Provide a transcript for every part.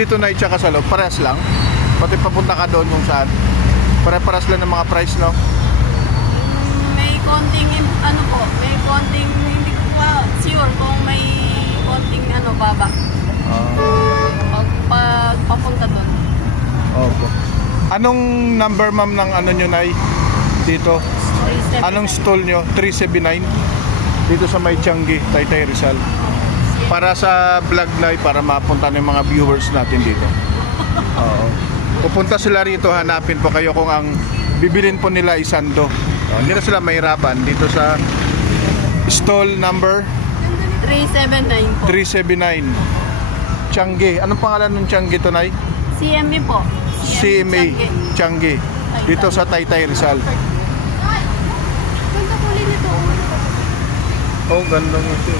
Dito na tsaka sa loob, parehas lang. Pati papunta ka doon kung saan. Pare-paras lang ng mga price, no? May konting, ano po, may konting, hindi ko pa sure kung may konting, ano, baba. Pag papunta doon. Opo. Anong number, ma'am, ng ano nyo, Nay? Dito? 379. Anong stall nyo? 379? Dito sa May Tiangge, Taytay Rizal. Para sa vlog, Nay, para mapunta ng mga viewers natin dito. Oo. Pupunta sila rito, hanapin po kayo kung ang bibilin po nila ay sando. Hindi na sila mahirapan dito sa stall number 379 po. 379 Tiangge. Anong pangalan ng Tiangge to, Nay? CMA po. CMA Tiangge. Dito sa Taytay Rizal. Ganda kulay nito. Oh, ganda mo ito.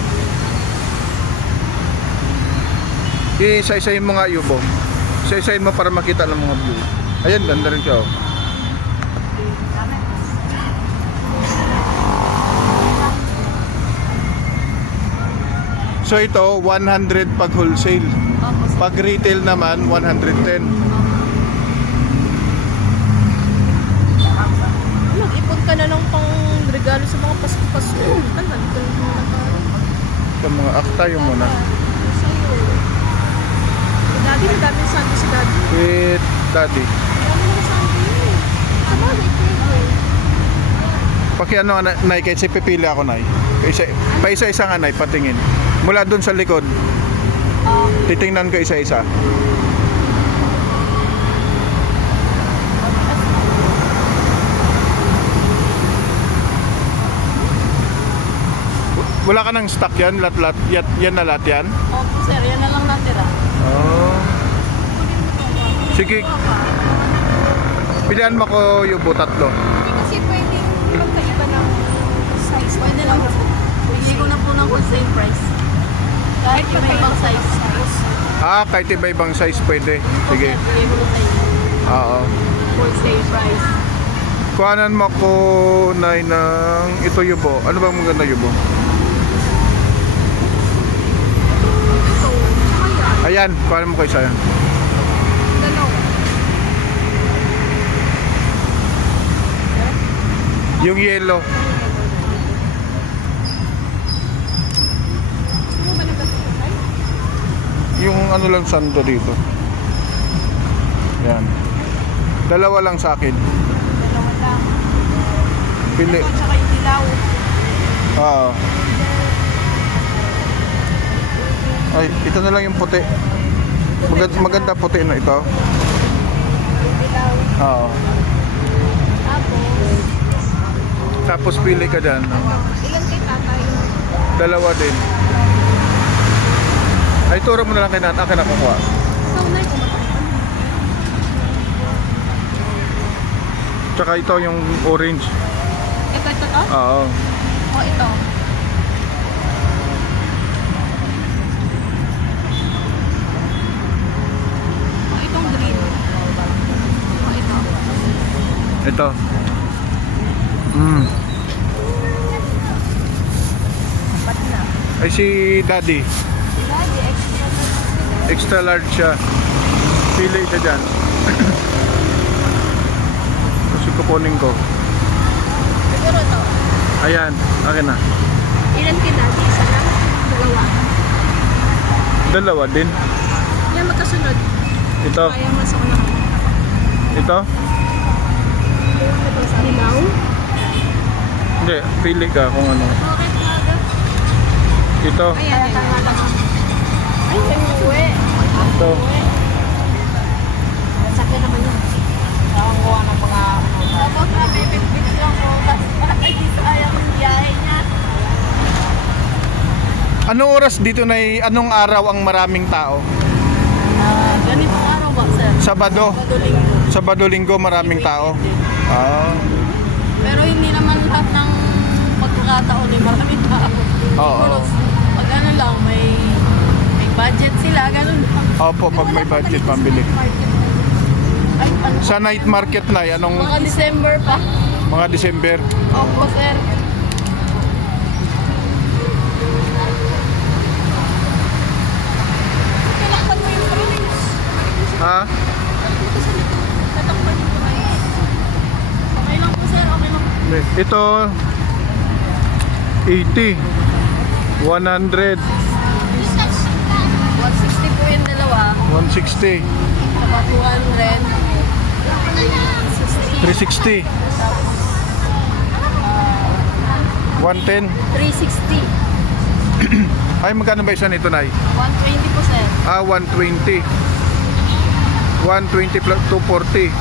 Isa-isahin mo nga, Yubo. Isa-isahin mo para makita ng mga view. Ayan, ganda rin siya, oh. So ito, 100 pag wholesale. Pag retail naman, 110. Mag-ipon ka na lang pang regalo sa mga pasko-pasko. Sa mga akta yung muna. Daddy, madami sando si Daddy. With Daddy. Madami ng sando yun. Sabagay, pwede. Paki ano, Nay, kahit si pipili ako, Nay. Pa-isa-isa nga, Nay, patingin. Mula dun sa likod. Titingnan ko isa-isa. Wala ka ng stock yan? Lat-lat? Yan na lahat yan? Opo, sir. Yan na lang natira. Oh. Sige. Pilihan mo ko yung tatlo. Hindi kasi pwedeng magkaiba ng size. Pwede lang po. Bigay ko na po ng wholesale price. Kahit iba-ibang size. Kahit iba-ibang size pwede. Sige. Bigay ko na sa inyo. Oo. Wholesale price. Kuhanan mo ko, Nay, ng ito yubo. Ano bang maganda yubo? Ayan, kuhanan mo ko isa yan. Dalawa. Yung yellow. Yung ano lang sando dito. Yan. Dalawa lang sa akin. Dalawa lang. Pili. Ito tsaka yung dilaw. Oo. Ay, ito na lang yung puti. Maganda puti na ito. Yung dilaw. Oo. Tapos pili ka dyan. Ilan kay tatay? Dalawa din. Ay, turo mo na lang kay Nat. Akin na kukuha. Ikaw na yung Tsaka ito yung orange. Ito to? Oo. O ito. O itong green. O ito. Ito. Ba't na? Ay, si Daddy. Daddy, extra. Extra large siya. Pili ka dyan. Kasi kukunin ko. Siguro ito. Ayan, akin na. Ilan kay Daddy? Isa lang? Dalawa. Dalawa din. Yan, magkasunod. Ito. Kaya mo sa unahan. Ito. Dilaw? Hindi, pili ka kung ano. Bakit nga? Ito. Ayan, tama lang. Ay, may uwi. Ito. Sakyan naman yun. Nakakuha ng mga... Tapos na, may bit-bit lang ko. Tapos ay, sayang ang biyahe niya. Anong oras dito na anong araw ang maraming tao? Ganitong araw ba, sir? Sabado. Sabado-linggo. Sabado-linggo maraming tao. Ah. Pero hindi naman lahat ng pagkakataon ay maraming tao. Oo. Pag ano lang, may budget sila, ganun lang. Opo, pag may budget pambili. Ay, ano? Sa night market na, anong Mga December pa. mga December? Opo, sir. Kailangan mo yung release. Ha? Tatakpan niyo po kayo. Okay lang po sir, okay lang. Ito 80 100 160 po yung dalawa. 160 Saka 200. 360 110 360. ay magkano ba isa nito, Nay? 120 po sir. 120 120 plus 240